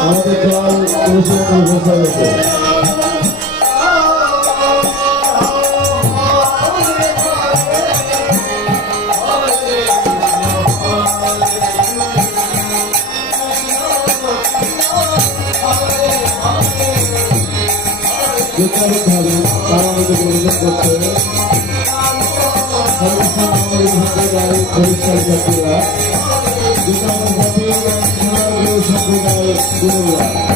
আমাদের দল পৌঁছে গেছে। তারা আমাদের পরিবেশ করছে পরিষ্কার জাতীয়রা সম্প্রদায়